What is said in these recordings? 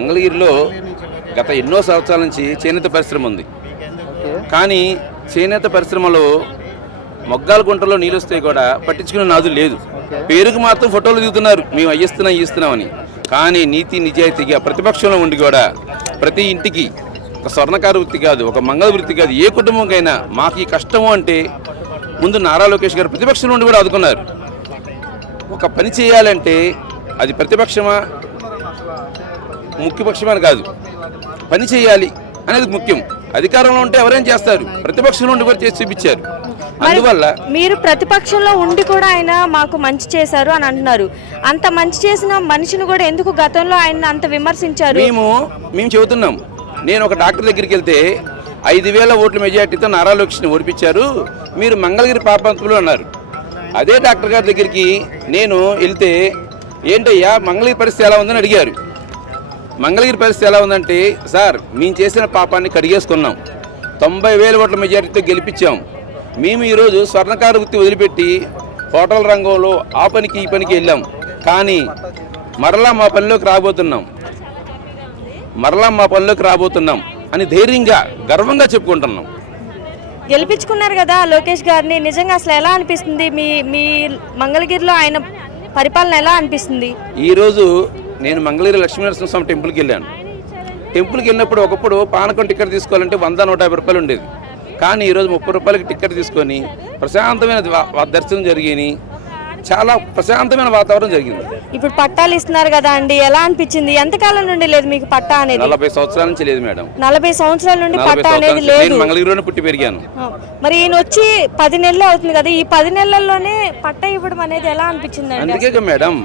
మంగళగిరిలో గత ఎన్నో సంవత్సరాల నుంచి చేనేత పరిశ్రమ ఉంది. కానీ చేనేత పరిశ్రమలో మొగ్గాల గుంటలో నీళ్ళు వస్తే కూడా పట్టించుకునే నాదు లేదు. పేరుకు మాత్రం ఫోటోలు దిగుతున్నారు, మేము ఇస్తున్నామని. కానీ నీతి నిజాయితీగా ప్రతిపక్షంలో ఉండి కూడా ప్రతి ఇంటికి ఒక స్వర్ణకార వృత్తి కాదు, ఒక మంగళ వృత్తి కాదు, ఏ కుటుంబంకైనా మాకు ఈ కష్టము అంటే ముందు నారా లోకేష్ గారు ప్రతిపక్షంలో ఉండి కూడా ఆదుకున్నారు. ఒక పని చేయాలంటే అది ప్రతిపక్షమా ముఖ్యపక్షమని కాదు, పని చేయాలి అనేది ముఖ్యం. అధికారంలో ఉంటే ఎవరైనా చేస్తారు, ప్రతిపక్షంలో ఉండి కూడా చేసి చూపించారు. అందువల్ల మీరు ప్రతిపక్షంలో ఉండి కూడా ఆయన మాకు మంచి చేశారు అని అంటున్నారు. అంత మంచి చేసిన మనిషిని కూడా ఎందుకు గతంలో ఆయన అంత విమర్శించారు? మేము చెబుతున్నాం. నేను ఒక డాక్టర్ దగ్గరికి వెళ్తే 5,000 ఓట్ల మెజార్టీతో నారా లోకేష్ని ఓడిపించారు, మీరు మంగళగిరి పాపంతులు అన్నారు. అదే డాక్టర్ గారి దగ్గరికి నేను వెళ్తే ఏంటయ్యా మంగళగిరి పరిస్థితి ఎలా ఉందని అడిగారు. మంగళగిరి పరిస్థితి ఎలా ఉందంటే, సార్ మేము చేసిన పాపాన్ని కడిగేసుకున్నాం, 90,000 ఓట్ల మెజారిటీతో గెలిపించాం. మేము ఈరోజు స్వర్ణకార వృత్తి వదిలిపెట్టి హోటల్ రంగంలో ఆ పనికి ఈ పనికి వెళ్ళాం. కానీ మరలా మా పనిలోకి రాబోతున్నాం అని ధైర్యంగా గర్వంగా చెప్పుకుంటున్నాం. గెలిపించుకున్నారు కదా లోకేష్ గారిని, నిజంగా అసలు ఎలా అనిపిస్తుంది? మీ మంగళగిరిలో ఆయన పరిపాలన ఎలా అనిపిస్తుంది? ఈరోజు నేను మంగళగిరి లక్ష్మీనరసింహస్వామి టెంపుల్కి వెళ్ళాను. టెంపుల్కి వెళ్ళినప్పుడు ఒకప్పుడు పానకం టికెట్ తీసుకోవాలంటే 100-150 రూపాయలు ఉండేది. కానీ ఈరోజు 30 రూపాయలకి టికెట్ తీసుకొని ప్రశాంతమైన దర్శనం జరిగింది, చాలా ప్రశాంతమైన వాతావరణం జరిగింది. ఇప్పుడు పట్టాలు ఇస్తున్నారు కదా అండి, ఎలా అనిపించింది? ఎంతకాలం నుండి లేదు మీకు పట్టా అనేది? 40 సంవత్సరాల నుంచి లేదు మేడం. 40 సంవత్సరాల నుండి పట్టా అనేది లేదు. మంగళగిరిలోనే పుట్టి పెరిగాను. మరి ఈయన వచ్చి 10 నెలలు అవుతుంది కదా, ఈ 10 నెలల్లోనే పట్టా ఇవ్వడం అనేది ఎలా అనిపించింది? అందుకే మేడం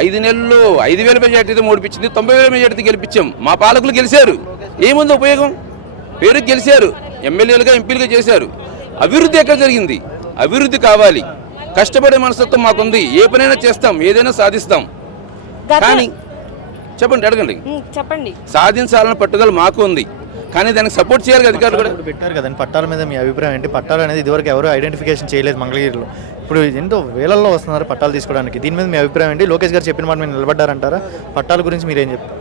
5 నెలల్లో 5,000 మెజార్టీతో ఓడిపించింది, 90,000 మెజార్టీతో గెలిపించాం. మా పాలకులు గెలిచారు, ఏముంది ఉపయోగం? పేరుకి గెలిచారు, ఎమ్మెల్యేలుగా ఎంపీలుగా చేశారు. అభివృద్ధి ఎక్కడ జరిగింది? అభివృద్ధి కావాలి, కష్టపడే మనస్తత్వం మాకుంది, ఏ పనైనా చేస్తాం, ఏదైనా సాధిస్తాం. కానీ అడగండి. సాధించాలన్న పట్టుదల మాకు ఉంది, కానీ దానికి సపోర్ట్ చేయాలి అధికారులు కూడా. పెట్టారు కదండి పట్టాల మీద మీ అభిప్రాయం ఏంటి? పట్టాలు అనేది ఇదివరకు ఎవరు ఐడెంటిఫికేషన్ చేయలేదు మంగళగిరిలో, ఇప్పుడు ఎంతో వేలల్లో వస్తున్నారు పట్టాలు తీసుకోవడానికి. దీని మీద మీ అభిప్రాయం ఏంటి? లోకేష్ గారు చెప్పిన మాట మీద నిలబడ్డారంటారా? పట్టాల గురించి మీరేం చెప్తారు?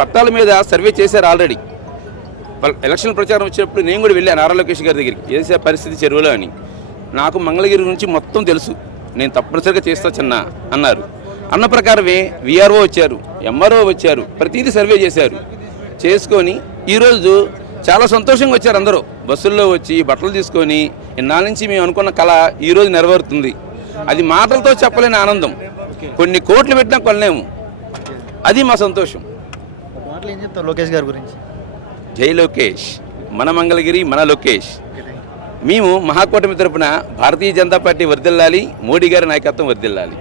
పట్టాల మీద సర్వే చేశారు ఆల్రెడీ. ఎలక్షన్ ప్రచారం వచ్చినప్పుడు నేను కూడా వెళ్ళాను నారా లోకేష్ గారి దగ్గరికి, ఏసే పరిస్థితి చెరువులో అని. నాకు మంగళగిరి నుంచి మొత్తం తెలుసు, నేను తప్పనిసరిగా చేస్తా చిన్న అన్నారు. అన్న ప్రకారమే విఆర్ఓ వచ్చారు, ఎంఆర్ఓ వచ్చారు, ప్రతిదీ సర్వే చేశారు. చేసుకొని ఈరోజు చాలా సంతోషంగా వచ్చారు అందరూ. బస్సుల్లో వచ్చి బట్టలు తీసుకొని ఇన్నాళ్ళ నుంచి మేము అనుకున్న కళ ఈరోజు నెరవేరుతుంది. అది మాటలతో చెప్పలేని ఆనందం. కొన్ని కోట్లు పెట్టినా కొనలేము, అది మా సంతోషం. ఏం చెప్తారు లోకేష్ గారి గురించి? జై లోకేష్, మన మంగళగిరి మన లోకేష్. మేము మహాకూటమి తరపున భారతీయ జనతా పార్టీ వర్ధిల్లాలి, మోడీ గారి నాయకత్వం వర్ధిల్లాలి.